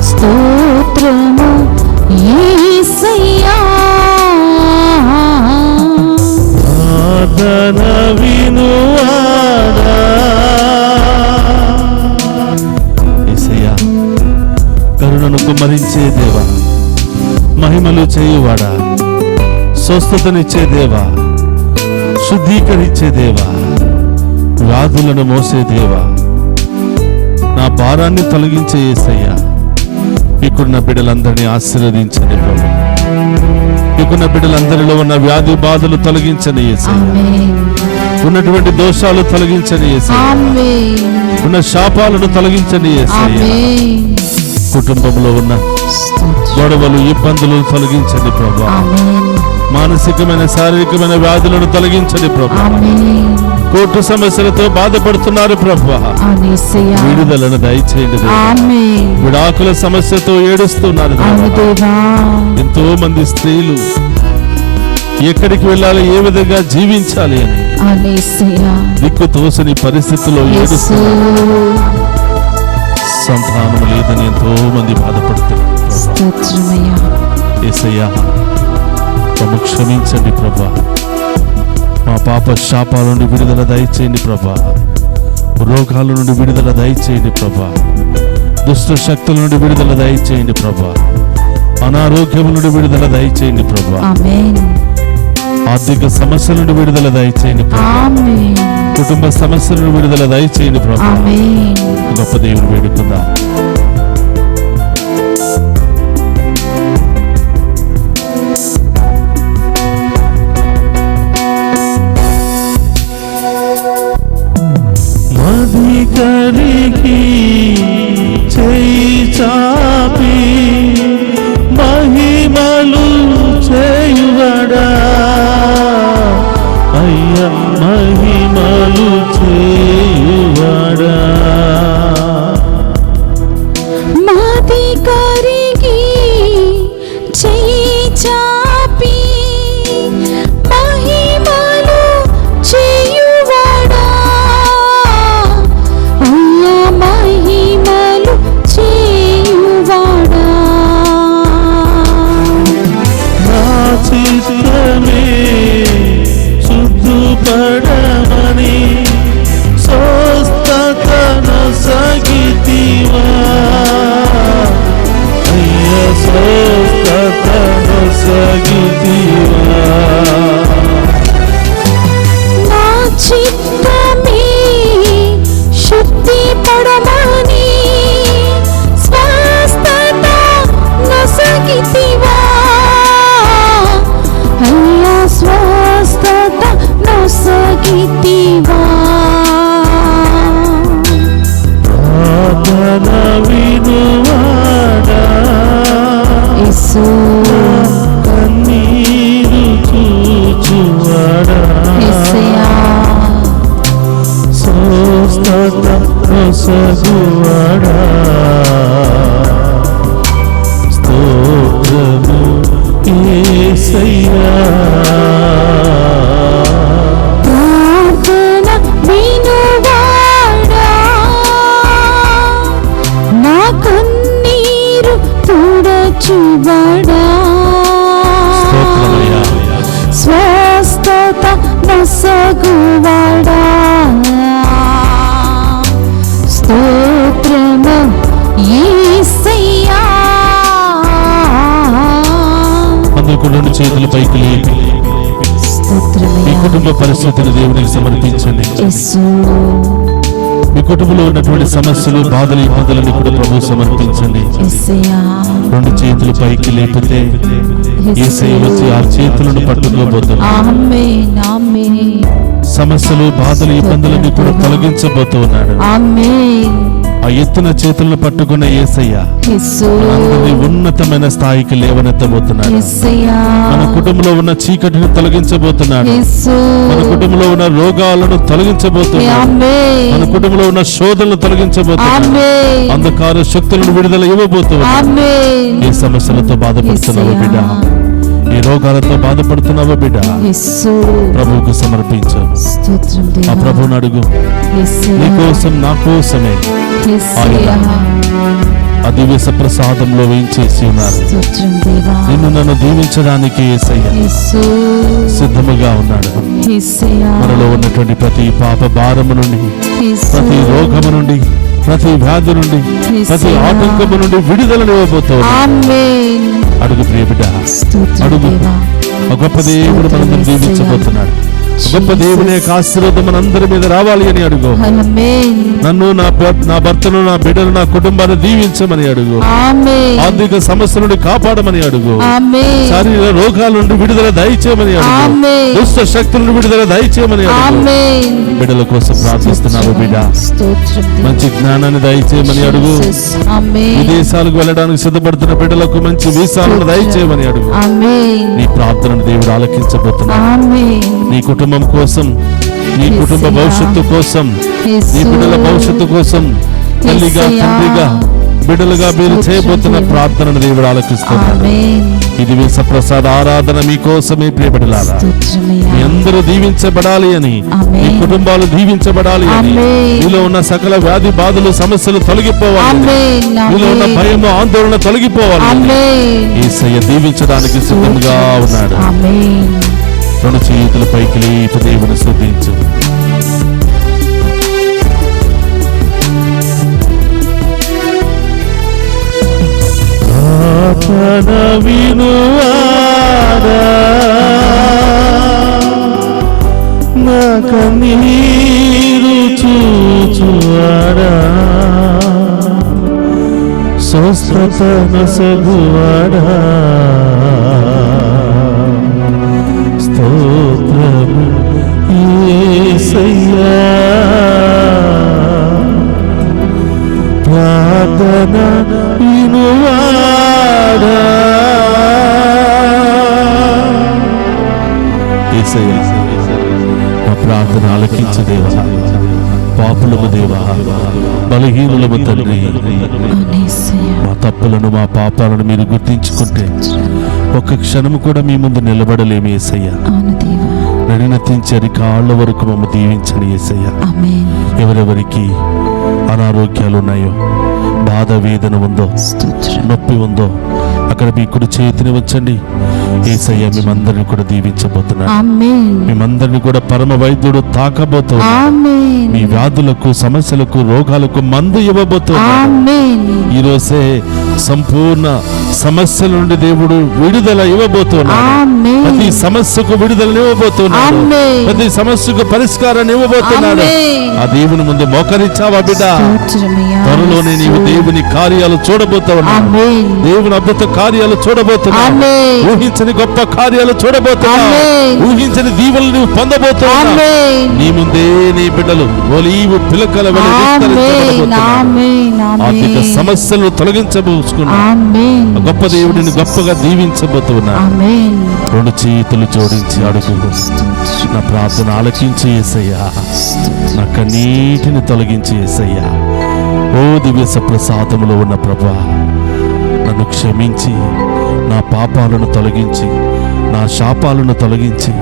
స్తోత్రము యేసయ్యా. ప్రార్థన వినువాడా. యేసయ్యా, కరుణను కుమ్మరించే దేవా, మహిమలు చేయువాడా, స్వస్థతనిచ్చే దేవా, శుద్ధీకరించే దేవా, వ్యాధులను మోసే దేవా, నా భారాన్ని తొలగించే యేసయ్యా, ఇక్కడున్న బిడ్డలందరినీ ఆశీర్వదించండి ప్రభు. ఇక్కడున్న బిడ్డలందరిలో ఉన్న వ్యాధి బాధలు తొలగించండి యేసయ్యా, ఆమేన్. ఉన్నటువంటి దోషాలు తొలగించండి యేసయ్యా, ఆమేన్. ఉన్న శాపాలను తొలగించండి యేసయ్యా, ఆమేన్. కుటుంబంలో ఉన్న స్తోత్రం. గొడవలు ఇబ్బందులను తొలగించండి ప్రభు. ఆమేన్. మానసికమైన శారీరకమైన వ్యాధులను తొలగించండి ప్రభు. ఆమేన్. కోర్టు సమస్యలతో బాధపడుతున్నారు ప్రభు, అవును యేసయ్యా. విడుదలను దయచేయండి దేవా. ఆమేన్. విడాకుల సమస్యతో ఏడుస్తున్నారు అవును దేవా. దేవా. ఎంతో మంది స్త్రీలు ఎక్కడికి వెళ్ళాలి, ఏ విధంగా జీవించాలి అని అవును యేసయ్యా. దిక్కు తోసని పరిస్థితుల్లో యేసు. ఏడుస్తున్నారు. సంతానం లేదని ఎంతో మంది బాధపడుతున్నారు ప్రభు. స్తోత్రమయ్యా. యేసయ్యా, మమ్ము క్షమించండి ప్రభా. మా పాప శాపాల నుండి విడుదల దయచేయండి ప్రభా. రోగాల నుండి విడుదల దయచేయండి ప్రభా. దుష్ట శక్తుల నుండి విడుదల దయచేయండి ప్రభా. అనారోగ్యం నుండి విడుదల దయచేయండి ప్రభా. ఆమేన్. ఆర్థిక సమస్యల నుండి విడుదల దయచేయండి ప్రభా. ఆమేన్. కుటుంబ సమస్యల నుండి విడుదల దయచేయండి ప్రభా. ఆమేన్. గొప్ప దేవుని వేడుకుందాం. మదికరికి చేయి చాపి మహిమలు చేయువడా, అయ్యా మహిమలు చేయువడా. మాది కరిగి చేయి చాపి మహిమలు చేయువాడా, అయ్యా మహిమలు చేయువాడా. నా చిత్తమే శుద్ధపడమని స్వస్థతను సగితివా, అయ్యా స్వస్థతను సగితివా. నా చిత్తమే శుద్ధి పడమని స్వస్థత నొసగితివా, అయ్యా స్వస్థత నొసగితివా. ప్రార్థన వినువాడా, యేసు. కన్నీరు చూచువాడా, యేసయ్యా. స్వస్థత నొసగువాడా. స్తోత్రము యేసయ్యా. ప్రార్థన వినువాడా, నా కన్నీరు తుడచువాడా, స్తోత్రమయ్యా. స్వస్థత నొసగువాడా. స్తోత్రము యేసయ్యా. అందుకు రెండు చేతులు పైకి లేపి మీ స్తోత్రమయ్యా. కుటుంబ పరిస్థితిని దేవునికి సమర్పించండి. యేసు. మీ కుటుంబంలో ఉన్నటువంటి సమస్యలు, బాధలు, ఇబ్బందులను కూడా ప్రభు సమర్పించండి. యేసయ్యా. రెండు చేతులు పైకి లేపితే యేసయ్య వచ్చి ఆ చేతులను పట్టుకోబోతున్నాడు. ఆమేన్. ఆమేన్. సమస్యలు, బాధలు, ఇబ్బందులన్నీ కూడా తొలగించబోతూ ఉన్నాడు. ఆమేన్. ఆ ఎత్తున చేతులను పట్టుకున్న యేసయ్య యేసు. మనందరినీ ఉన్నతమైన స్థాయికి లేవనెత్తబోతున్నాడు. యేసయ్యా. మన కుటుంబంలో ఉన్న చీకటిని తొలగించబోతున్నాడు. యేసు. మన కుటుంబంలో ఉన్న రోగాలను తొలగించబోతున్నాడు. ఆమేన్. మన కుటుంబంలో ఉన్న శోధనలు తొలగించబోతున్నాడు. ఆమేన్. అంధకార శక్తులను విడుదల ఇవ్వబోతున్నాడు. ఆమేన్. ఏ సమస్యలతో బాధపడుతున్నావో బిడ్డ, ఏ రోగాలతో బాధపడుతున్నావో బిడ్డ, యేసు. ప్రభువుకు సమర్పించు. స్తోత్రం ఆ దేవా. ప్రభువుని అడుగు. నీ యేసయ్యా. కోసం, నా కోసమే యేసయ్యా. ఆ దివ్య ప్రసాదంలో వేయించేసి ఉన్నారు. స్తోత్రం దేవా. నిన్ను నన్ను దీవించడానికి యేసయ్య యేసు. సిద్ధముగా ఉన్నాడు. యేసయ్యా. మనలో ఉన్నటువంటి ప్రతి పాప భారము నుండి, యేసు. ప్రతి రోగము నుండి, ప్రతి వ్యాధి నుండి, ప్రతి ఆటంకము నుండి విడుదలను ఇవ్వబోతున్నాడు. ఆమేన్. అడుగు ప్రియ బిడ్డ, స్తోత్రం అడుగు. దేవా. ఆ గొప్ప దేవుడు మనందరం దీవించబోతున్నాడు. గొప్ప దేవుని యొక్క ఆశీర్వాదం మనందరి మీద రావాలి అని అడుగు. ఆమేన్. నన్ను, నా భర్తను, నా బిడ్డను, నా కుటుంబాన్ని దీవించమని అడుగు. ఆమేన్. ఆర్థిక సమస్య నుండి కాపాడమని అడుగు. ఆమేన్. శారీర రోగాల నుండి విడుదల దయచేయమని అడుగు. ఆమేన్. దుష్ట శక్తుల నుండి విడుదల దయచేయమని అడుగు. ఆమేన్. బిడ్డల కోసం ప్రార్థిస్తున్నాను బిడ్డ. స్తోత్రం దేవా. మంచి జ్ఞానాన్ని దయచేయమని అడుగు. జీసస్. ఆమేన్. విదేశాలకు వెళ్ళడానికి సిద్ధపడుతున్న బిడ్డలకు మంచి వీసాలను దయచేయమని అడుగు. ఆమేన్. నీ ప్రార్థనను దేవుడు ఆలకించబోతున్నాడు. ఆమేన్. నీ కుటుంబం కోసం, నీ కుటుంబ భవిష్యత్తు కోసం, నీ బిడ్డల భవిష్యత్తు కోసం, తల్లిగా, తండ్రిగా, బిడ్డలుగా మీరు చేయబోతున్న ప్రార్థనను దేవుడు ఆలకిస్తున్నాడు. ఆమేన్. ఇది విశ్వప్రసాద ఆరాధన మీకోసమే ప్రియబిడ్డలారా. స్తోత్రమయ్యా. మీ అందరూ దీవించబడాలి అని, ఆమేన్. మీ కుటుంబాలు దీవించబడాలి అని, ఆమేన్. మీలో ఉన్న సకల వ్యాధి బాధలు సమస్యలు తొలగిపోవాలి, ఆమేన్. మీలో ఉన్న ఆమేన్. భయము ఆందోళన తొలగిపోవాలి. ఆమేన్. యేసయ్య దీవించడానికి సిద్ధంగా ఉన్నాడు. ఆమేన్. రెండు చేతుల పైకి లేపి దేవుని స్తుతించు. ప్రార్థన వినువాడా, నా కన్నీరు చూచువాడా, స్వస్థత నొసగువాడా, స్తోత్రము యేసయ్యా. ప్రార్థన వినువాడా. యేసయ్యా, మా ప్రార్థన ఆలకించు దేవా. పాపులము దేవా, బలహీనులము తండ్రి. యేసయ్యా. మా తప్పులను, మా పాపాలను మీరు గుర్తించుకుంటే ఒక్క క్షణము కూడా మీ ముందు నిలబడలేము యేసయ్యా. అవును దేవా. నడినతించరి కాళ్ళ వరకు మమ్మ దీవించని యేసయ్యా. ఆమేన్. ఎవరెవరికి అనారోగ్యాలు ఉన్నాయో, బాధ వేదన ఉందో, స్తోత్రం. నొప్పి ఉందో అక్కడ మీ కుడి చేతిని వచ్చండి. యేసయ్య మేమందరిని కూడా దీవించబోతున్నాడు. ఆమేన్. మేమందరిని కూడా పరమ వైద్యుడు తాకబోతున్నాడు. ఆమేన్. మీ వ్యాధులకు, సమస్యలకు, రోగాలకు మందు ఇవ్వబోతున్నాడు. ఆమేన్. ఈ రోజే సంపూర్ణ సమస్యల నుండి దేవుడు విడుదల ఇవ్వబోతున్నాడు. ఆమేన్. ప్రతి సమస్యకు విడుదల ఇవ్వబోతున్నాడు. ఆమేన్. ప్రతి సమస్యకు పరిష్కారాన్ని ఇవ్వబోతున్నాడు. ఆమేన్. ఆ దేవుని ముందు మోకరించావా బిడ్డ? స్తోత్రమయ్యా. త్వరలోనే నీవు దేవుని కార్యాలు చూడబోతున్నావు. ఆమేన్. దేవుని అద్భుత కార్యాలు చూడబోతున్నావు. ఆమేన్. ఊహించని గొప్ప కార్యాలు చూడబోతున్నావు. ఆమేన్. ఊహించని దీవెనలు నువ్వు పొందబోతున్నావు. ఆమేన్. నీ ముందే నీ బిడ్డలు ఒలీవు పిలకల వలె ఆమేన్. విస్తరించబోతున్నారు. ఆమేన్. ఆర్థిక ఆమేన్. సమస్యలు తొలగించబోసుకున్నావు. ఆమేన్. గొప్ప దేవుడిని గొప్పగా దీవించబోతున్నాడు. ఆమేన్. రెండు చేతులు జోడించి అడుగు. నా ప్రార్థన ఆలకించి యేసయ్యా. నా కన్నీటిని తొలగించి యేసయ్యా. ఓ దివ్య ప్రసాదములో ఉన్న ప్రభువా, నన్ను క్షమించి, నా పాపాలను తొలగించి, నా శాపాలను తొలగించి,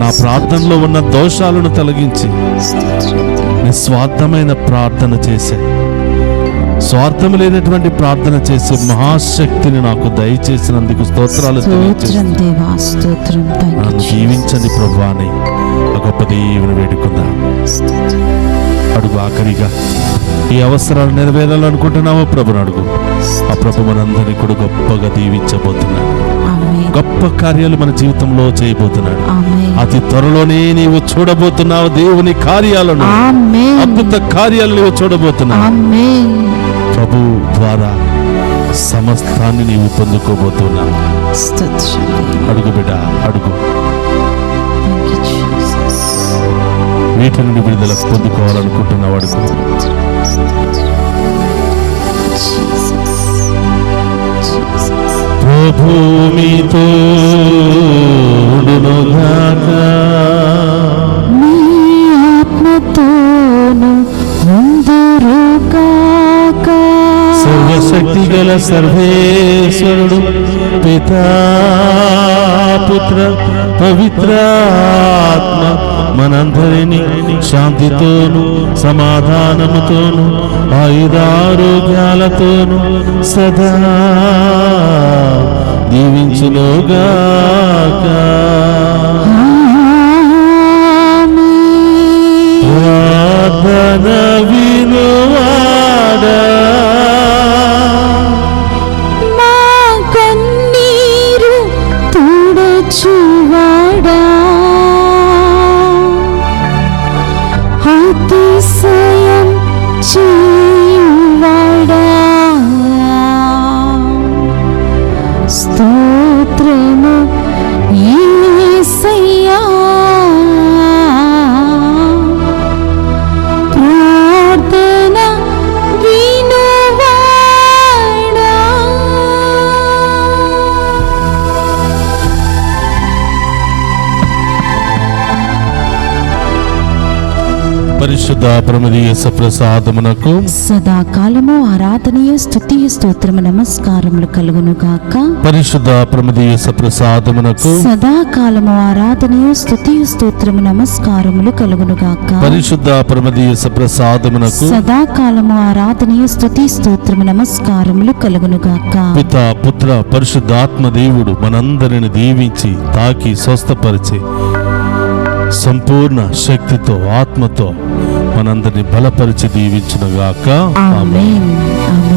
నా ప్రార్థనలో ఉన్న దోషాలను తొలగించి, నిస్వార్థమైన ప్రార్థన చేసే, స్వార్థం లేనటువంటి ప్రార్థన చేసే మహాశక్తిని నాకు దయచేసినందుకు స్తోత్రాలు తెలియజేస్తున్నాను. స్తోత్రం దేవా. స్తోత్రం. నన్ను జీవించండి ప్రభు అని ఆ గొప్ప దేవుని వేడుకుందాం. అడుగు. ఆఖరిగా ఈ అవసరాలు నెరవేరాలనుకుంటున్నావో ప్రభుని అడుగు. ఆ ప్రభు మనందరినీ కూడా గొప్పగా దీవించబోతున్నాడు. ఆమేన్. గొప్ప కార్యాలు మన జీవితంలో చేయబోతున్నాడు. ఆమేన్. అతి త్వరలోనే నీవు చూడబోతున్నావు దేవుని కార్యాలను, ఆమేన్. అద్భుత కార్యాలు నీవు చూడబోతున్నావు. ఆమేన్. ప్రభు ద్వారా సమస్తాన్ని నీవు పొందుకోబోతున్నావు. స్తోత్రం. అడుగు బిడ్డ, అడుగు. Thank you, Jesus. వీటి నుండి విడుదల పొందుకోవాలనుకుంటున్నావు. అడుగు. Jesus. Jesus. ప్రభు మీతో ఉండునుగాక. మీ ఆత్మతోను ఉందురుగాక. సర్వశక్తి గల సర్వేశ్వరుడు పితా, పుత్ర, పవిత్రాత్మ మనందరినీ శాంతితోను సమాధానముతోను ఆయుధారోగ్యాలతోను సదా దీవించునుగాక. ప్రార్థన వినువాడా, మా కన్నీరు తుడచువాడా, అతిశయం చేయువాడా, స్తోత్రము యేసయ్యా, ప్రార్థన వినువాడా. పరిశుద్ధ ప్రమదీయ సప్రసాదమునకు సదాకాలము ఆరాధనీయ స్తుతియ స్తోత్రము నమస్కారములు కలుగును గాక. పరిశుద్ధ ప్రమదీయ సప్రసాదమునకు సదాకాలము ఆరాధనీయ స్తుతియ స్తోత్రము నమస్కారములు కలుగును గాక. పరిశుద్ధ ప్రమదీయ సప్రసాదమునకు సదాకాలము ఆరాధనీయ స్తుతి స్తోత్రము నమస్కారములు కలుగును గాక. పిత పుత్ర పరిశుద్ధాత్మ దేవుడు మనందరిని దీవించి తాకి స్వస్థపరిచి సంపూర్ణ శక్తితో ఆత్మతో మనందరిని బలపరిచి దీవించునుగాక. ఆమేన్. ఆమేన్. ఆమేన్.